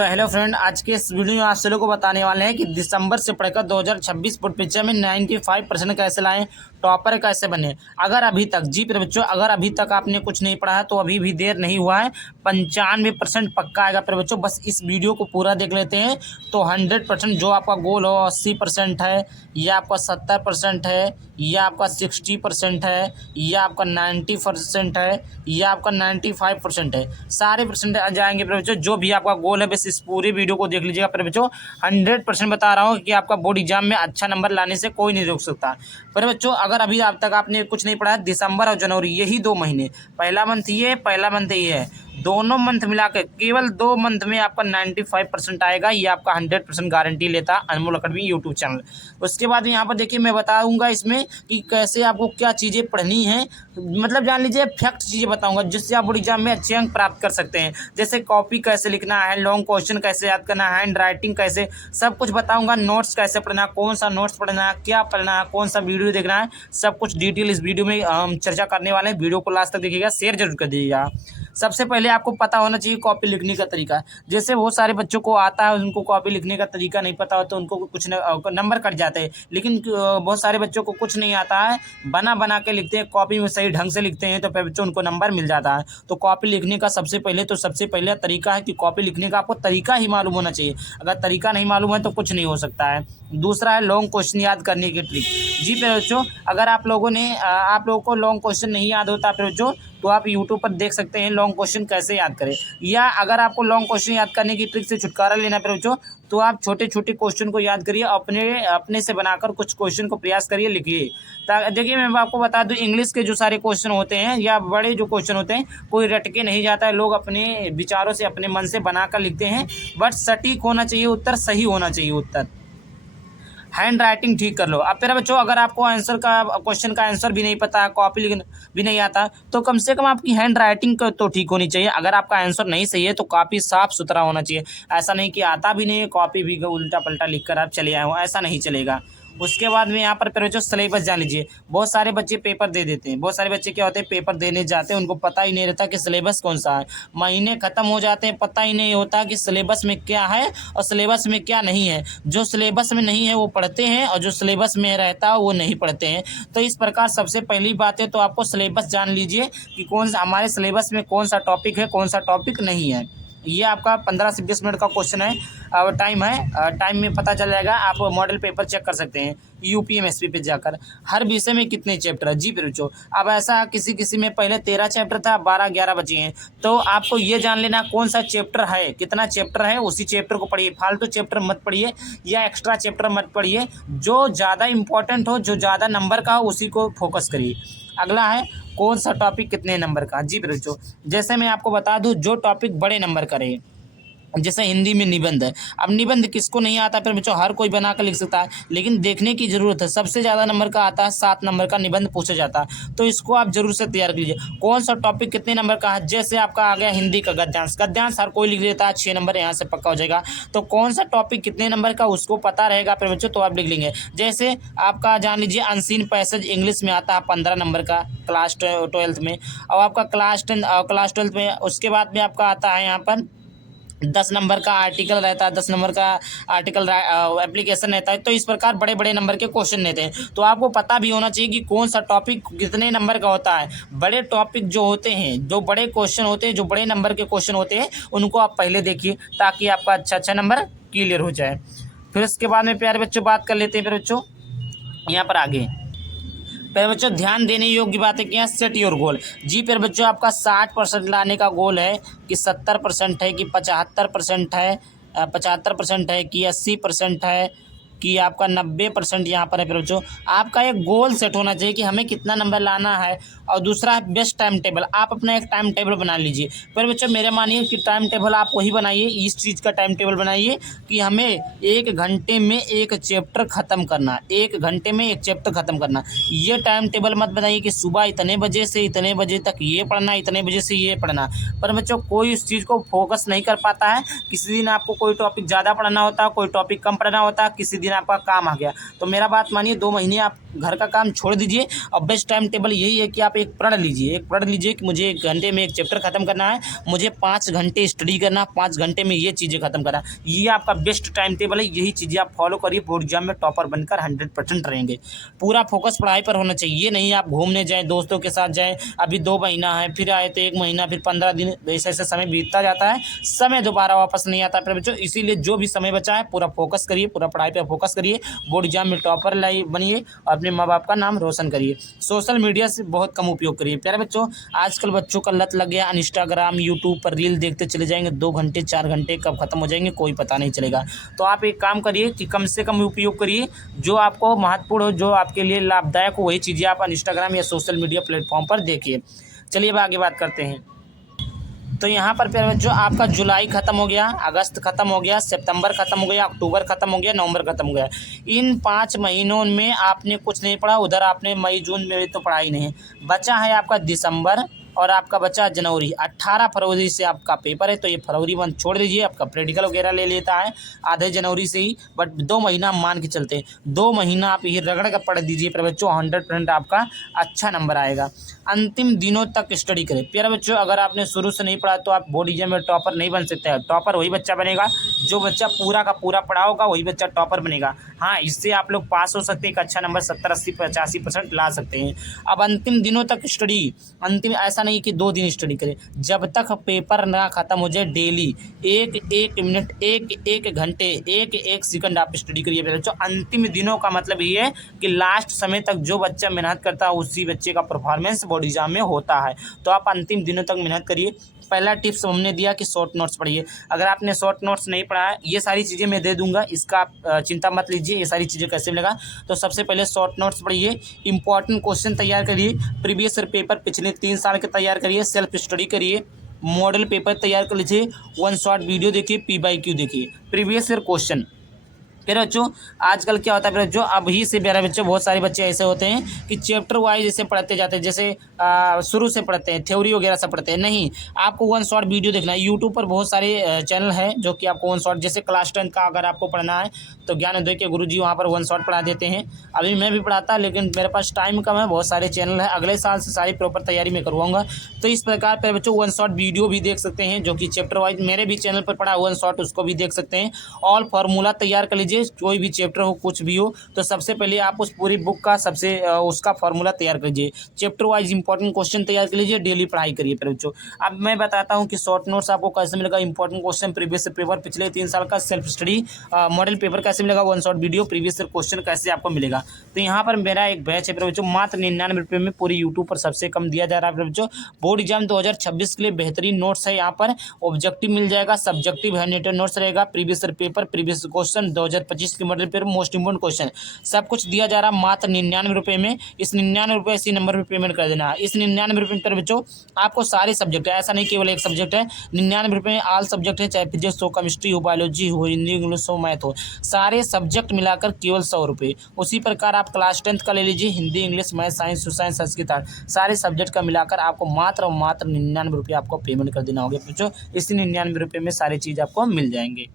तो hello friend, आज के इस वीडियो में आप सभी को बताने वाले हैं कि दिसंबर से पढ़कर 2026 बोर्ड परीक्षा में 95% कैसे लाएं, टॉपर कैसे बने। अगर अभी तक बच्चों, अगर अभी तक आपने कुछ नहीं पढ़ा है तो अभी भी देर नहीं हुआ है। 95% पक्का आएगा पर बच्चों, बस इस वीडियो को पूरा देख लेते हैं तो 100% जो आपका गोल हो 80% है, या आपका 70% है, या आपका 60% है, या आपका 90% है, या आपका 95% है, सारे परसेंट आ जाएंगे पर बच्चों। जो भी आपका गोल है बस इस पूरे वीडियो को देख लीजिएगा पर बच्चों। 100% बता रहा हूँ कि आपका बोर्ड एग्जाम में अच्छा नंबर लाने से कोई नहीं रोक सकता। पर बच्चों, अगर अभी आप तक आपने कुछ नहीं पढ़ा है, दिसंबर और जनवरी यही 2 महीने, पहला मंथ ये है, पहला मंथ ये है, दोनों मंथ मिला के केवल 2 मंथ में आपका 95% आएगा। ये आपका 100% गारंटी लेता है अनमोल अकेडमी यूट्यूब चैनल। उसके बाद यहाँ पर देखिए, मैं बताऊंगा इसमें कि कैसे आपको क्या चीज़ें पढ़नी है, मतलब जान लीजिए फैक्ट चीज़ें बताऊंगा जिससे आप बोर्ड एग्जाम में अच्छे अंक प्राप्त कर सकते हैं। जैसे कॉपी कैसे लिखना है, लॉन्ग क्वेश्चन कैसे याद करना है, हैंड राइटिंग कैसे, सब कुछ बताऊंगा। नोट्स कैसे पढ़ना, कौन सा नोट्स पढ़ना है, क्या पढ़ना है, कौन सा वीडियो देखना है, सब कुछ डिटेल इस वीडियो में हम चर्चा करने वाले हैं। वीडियो को लास्ट तक देखिएगा, शेयर जरूर कर दीजिएगा। सबसे पहले आपको पता होना चाहिए कॉपी लिखने का तरीका। जैसे बहुत सारे बच्चों को आता है, उनको कॉपी लिखने का तरीका नहीं पता हो तो उनको कुछ नंबर कट जाते हैं। लेकिन बहुत सारे बच्चों को कुछ नहीं आता है, बना बना के लिखते हैं, कॉपी में सही ढंग से लिखते हैं तो फिर बच्चों उनको नंबर मिल जाता है। तो कॉपी लिखने का सबसे पहले तरीका है कि कॉपी लिखने का आपको तरीका ही मालूम होना चाहिए। अगर तरीका नहीं मालूम है तो कुछ नहीं हो सकता है। दूसरा है लॉन्ग क्वेश्चन याद करने की ट्रिक। जी फिर बच्चों, अगर आप लोगों को लॉन्ग क्वेश्चन नहीं याद होता फिर बच्चों, तो आप यूट्यूब पर देख सकते हैं लॉन्ग क्वेश्चन कैसे याद करें। या अगर आपको लॉन्ग क्वेश्चन याद करने की ट्रिक से छुटकारा लेना है बच्चों, तो आप छोटे छोटे क्वेश्चन को याद करिए, अपने से बनाकर कुछ क्वेश्चन को प्रयास करिए, लिखिए। देखिए, मैं आपको बता दूं, इंग्लिश के जो सारे क्वेश्चन होते हैं या बड़े जो क्वेश्चन होते हैं, कोई रट के नहीं जाता है। लोग अपने विचारों से, अपने मन से बनाकर लिखते हैं, बट सटीक होना चाहिए उत्तर, सही होना चाहिए उत्तर। हैंड राइटिंग ठीक कर लो। अब फिर बच्चों, अगर आपको क्वेश्चन का आंसर भी नहीं पता, कॉपी लिखना भी नहीं आता, तो कम से कम आपकी हैंड राइटिंग तो ठीक होनी चाहिए। अगर आपका आंसर नहीं सही है तो काफ़ी साफ सुथरा होना चाहिए। ऐसा नहीं कि आता भी नहीं है, कॉपी भी उल्टा पलटा लिख कर आप चले आए हो, ऐसा नहीं चलेगा। उसके बाद में यहाँ पर फिर बच्चों सिलेबस जान लीजिए। बहुत सारे बच्चे पेपर दे देते हैं, बहुत सारे बच्चे क्या होते हैं, पेपर देने जाते हैं, उनको पता ही नहीं रहता कि सिलेबस कौन सा है। महीने ख़त्म हो जाते हैं, पता ही नहीं होता कि सिलेबस में क्या है और सिलेबस में क्या नहीं है। जो सिलेबस में नहीं है वो पढ़ते हैं और जो सिलेबस में रहता है वो नहीं पढ़ते हैं। तो इस प्रकार सबसे पहली बात है तो आपको सिलेबस जान लीजिए कि कौन सा हमारे सिलेबस में कौन सा टॉपिक है, कौन सा टॉपिक नहीं है। ये आपका 15 से 20 मिनट का क्वेश्चन है, टाइम है। टाइम में पता चल जाएगा। आप मॉडल पेपर चेक कर सकते हैं यूपीएमएसपी पे जाकर, हर विषय में कितने चैप्टर है। जी बच्चों, अब ऐसा किसी में पहले 13 चैप्टर था, 12-11 बचे हैं, तो आपको ये जान लेना कौन सा चैप्टर है, कितना चैप्टर है, उसी चैप्टर को पढ़िए। फालतू चैप्टर मत पढ़िए या एक्स्ट्रा चैप्टर मत पढ़िए। जो ज़्यादा इंपॉर्टेंट हो, जो ज़्यादा नंबर का हो, उसी को फोकस करिए। अगला है कौन सा टॉपिक कितने नंबर का। जी बच्चों, जैसे मैं आपको बता दूं, जो टॉपिक बड़े नंबर का रहे, जैसे हिंदी में निबंध है। अब निबंध किसको नहीं आता फिर बच्चों, हर कोई बना कर लिख सकता है, लेकिन देखने की ज़रूरत है। सबसे ज़्यादा नंबर का आता है, 7 नंबर का निबंध पूछा जाता है, तो इसको आप जरूर से तैयार कीजिए। कौन सा टॉपिक कितने नंबर का है, जैसे आपका आ गया हिंदी का गद्यांश। गद्यांश हर कोई लिख देता है, 6 नंबर यहाँ से पक्का हो जाएगा। तो कौन सा टॉपिक कितने नंबर का उसको पता रहेगा फिर बच्चों, तो आप लिख लेंगे। जैसे आपका जान लीजिए अनसीन पैसेज इंग्लिश में आता है 15 नंबर का, क्लास 12th में। और आपका क्लास 12th में, उसके बाद में आपका आता है यहाँ पर 10 नंबर का आर्टिकल रहता है, 10 नंबर का आर्टिकल एप्लीकेशन रहता है। तो इस प्रकार बड़े बड़े नंबर के क्वेश्चन रहते हैं, तो आपको पता भी होना चाहिए कि कौन सा टॉपिक कितने नंबर का होता है। बड़े टॉपिक जो होते हैं, जो बड़े क्वेश्चन होते हैं, जो बड़े नंबर के क्वेश्चन होते हैं, उनको आप पहले देखिए ताकि आपका अच्छा नंबर क्लियर हो जाए। फिर उसके बाद में प्यारे बच्चों बात कर लेते हैं फिर बच्चों यहाँ पर आगे। फिर बच्चों ध्यान देने योग्य बातें क्या है, सेट योर गोल। जी फिर बच्चों, आपका 60% लाने का गोल है कि 70% है कि 75% है, 75% है कि 80% है कि आपका 90% यहाँ पर है। फिर बच्चों, आपका एक गोल सेट होना चाहिए कि हमें कितना नंबर लाना है। और दूसरा है बेस्ट टाइम टेबल। आप अपना एक टाइम टेबल बना लीजिए। फिर बच्चों, मेरे मानिए कि टाइम टेबल आप वही बनाइए, इस चीज़ का टाइम टेबल बनाइए कि हमें 1 घंटे में 1 चैप्टर ख़त्म करना, 1 घंटे में 1 चैप्टर ख़त्म करना। ये टाइम टेबल मत बनाइए कि सुबह इतने बजे से इतने बजे तक ये पढ़ना, इतने बजे से ये पढ़ना। पर बच्चों, कोई उस चीज़ को फोकस नहीं कर पाता है। किसी दिन आपको कोई टॉपिक ज़्यादा पढ़ना होता है, कोई टॉपिक कम पढ़ना होता है, किसी दिन दिन आपका काम आ गया, तो मेरा बात मानिए 2 महीने आप घर का काम छोड़ दीजिए और बेस्ट टाइम टेबल यही है कि आप एक प्रण लीजिए कि मुझे 1 घंटे में एक चैप्टर खत्म करना है, मुझे 5 घंटे स्टडी करना, 5 घंटे में ये चीज़ें खत्म करना। ये आपका बेस्ट टाइम टेबल है, यही चीज़ें आप फॉलो करिए, बोर्ड एग्जाम में टॉपर बनकर 100% रहेंगे। पूरा फोकस पढ़ाई पर होना चाहिए, ये नहीं आप घूमने जाएँ, दोस्तों के साथ जाएँ, अभी 2 महीना है, फिर आए तो 1 महीना, फिर 15 दिन, ऐसे-ऐसे समय बीतता जाता है, समय दोबारा वापस नहीं आता प्यारे बच्चों। इसीलिए जो भी समय बचा है पूरा फोकस करिए, पूरा पढ़ाई पे फोकस करिए, बोर्ड एग्जाम में टॉपर लाइए बनिए और अपने माँ-बाप का नाम रोशन करिए। सोशल मीडिया से बहुत कम उपयोग करिए प्यारे बच्चों। आजकल बच्चों का लत लग गया, इंस्टाग्राम, यूट्यूब पर रील देखते चले जाएँगे, 2 घंटे 4 घंटे कब खत्म हो जाएँगे कोई पता नहीं चलेगा। तो आप एक काम करिए कि कम से कम उपयोग करिए, जो आपको महत्वपूर्ण हो, जो आपके लिए लाभदायक हो, वही चीज़ें आप इंस्टाग्राम या सोशल मीडिया प्लेटफॉर्म पर देखिए। चलिए अब आगे बात करते हैं। तो यहाँ पर प्यारे बच्चों आपका जुलाई खत्म हो गया, अगस्त खत्म हो गया, सितंबर खत्म हो गया, अक्टूबर खत्म हो गया, नवंबर खत्म हो गया। इन 5 महीनों में आपने कुछ नहीं पढ़ा, उधर आपने मई जून में तो पढ़ा ही नहीं। बचा है आपका दिसंबर और आपका बचा जनवरी। 18 फरवरी से आपका पेपर है, तो ये फरवरी मंथ छोड़ दीजिए, आपका प्रैक्टिकल वगैरह ले लेता है आधे जनवरी से ही, बट 2 महीना हम मान के चलते हैं, 2 महीना आप ये रगड़ कर पढ़ दीजिए प्यारे बच्चों, 100% आपका अच्छा नंबर आएगा। अंतिम दिनों तक स्टडी करें प्यारे बच्चों। अगर आपने शुरू से नहीं पढ़ा तो आप बोर्ड एग्जाम में टॉपर नहीं बन सकते हैं। टॉपर वही बच्चा बनेगा जो बच्चा पूरा का पूरा पढ़ा होगा, वही बच्चा टॉपर बनेगा। हाँ, इससे आप लोग पास हो सकते हैं, एक अच्छा नंबर 70, 80, 85% ला सकते हैं। अब अंतिम दिनों तक स्टडी, अंतिम ऐसा नहीं कि 2 दिन स्टडी करें, जब तक पेपर ना खत्म हो जाए डेली 1-1 मिनट, 1-1 घंटे, 1-1 सेकंड आप स्टडी करिए प्यारे बच्चों। अंतिम दिनों का मतलब ये है कि लास्ट समय तक जो बच्चा मेहनत करता है उसी बच्चे का परफॉर्मेंस बोर्ड एग्जाम में होता है। तो आप अंतिम दिनों तक मेहनत करिए। पहला टिप्स हमने दिया कि शॉर्ट नोट्स पढ़िए। अगर आपने शॉर्ट नोट्स नहीं पढ़ा है, ये सारी चीज़ें मैं दे दूंगा, इसका आप चिंता मत लीजिए, ये सारी चीज़ें कैसे मिलेगा। तो सबसे पहले शॉर्ट नोट्स पढ़िए, इंपॉर्टेंट क्वेश्चन तैयार करिए, प्रीवियस ईयर पेपर पिछले 3 साल के तैयार करिए, सेल्फ स्टडी करिए, मॉडल पेपर तैयार कर लीजिए, 1 शॉर्ट वीडियो देखिए, P/Q देखिए, प्रीवियस ईयर क्वेश्चन। मेरे बच्चों आजकल क्या होता है मेरे बच्चों, अभी से मेरे बच्चों बहुत सारे बच्चे ऐसे होते हैं कि चैप्टर वाइज जैसे पढ़ते जाते हैं, जैसे शुरू से पढ़ते हैं, थ्योरी वगैरह सब पढ़ते हैं। नहीं, आपको 1 शॉर्ट वीडियो देखना है। यूट्यूब पर बहुत सारे चैनल है जो कि आपको 1 शॉर्ट, जैसे क्लास 10 का अगर आपको पढ़ना है तो ज्ञानोदय के गुरुजी वहाँ पर 1 शॉर्ट पढ़ा देते हैं। अभी मैं भी पढ़ाता, लेकिन मेरे पास टाइम कम है, बहुत सारे चैनल है, अगले साल से सारी प्रॉपर तैयारी मैं करवाऊंगा। तो इस प्रकार पर बच्चों 1 शॉर्ट वीडियो भी देख सकते हैं, जो कि चैप्टर वाइज मेरे भी चैनल पर पढ़ा 1 शॉर्ट, उसको भी देख सकते हैं। ऑल फार्मूला तैयार कर लीजिए, कोई भी चैप्टर हो, कुछ भी हो, तो सबसे पहले आप उस पूरी बुक का उसका फार्मूला तैयार कीजिए, चैप्टर वाइज इंपॉर्टेंट क्वेश्चन तैयार कर लीजिए, डेली पढ़ाई करिए प्यारे बच्चों। अब मैं बताता हूं कि शॉर्ट नोट्स आपको कैसे मिलेगा, इंपॉर्टेंट क्वेश्चन, प्रीवियस पेपर पिछले 3 साल का, सेल्फ स्टडी, मॉडल पेपर कैसे मिलेगा, 1 शॉर्ट वीडियो, प्रीवियस क्वेश्चन कैसे आपको मिलेगा। तो यहाँ पर मेरा एक बैच है प्यारे बच्चों, मात्र 99 रुपये में पूरी यूट्यूब पर सबसे कम दिया जा रहा है प्यारे बच्चों। बोर्ड एग्जाम 2026 के लिए बेहतरीन नोट्स है, यहाँ पर ऑब्जेक्टिव मिल जाएगा, सब्जेक्टिव हैंडरेटेड नोट्स रहेगा, प्रीवियस पेपर, प्रीवियस क्वेश्चन, 2025 के model paper, most important question, सब कुछ दिया जा रहा है मात्र 99 रुपये में। इस 99 रुपये इसी नंबर पर पेमेंट कर देना है। इस 99 रुपये पर बच्चों आपको सारे सब्जेक्ट है, ऐसा नहीं केवल एक सब्जेक्ट है, 99 रुपये में ऑल सब्जेक्ट है, चाहे फिजिक्स हो, केमिस्ट्री हो, बायोलॉजी हो, हिंदी इंग्लिश हो, मैथ हो, सारे सब्जेक्ट मिलाकर केवल 100 रुपये। उसी प्रकार आप क्लास 10 का ले लीजिए, हिंदी इंग्लिश मैथ साइंस सोसाइंस संस्कृत आर्ट, सारे सब्जेक्ट का मिलाकर आपको मात्र 99 रुपये आपको पेमेंट कर देना होगा बच्चों। इसी 99 रुपये में सारी चीज़ आपको मिल जाएंगे।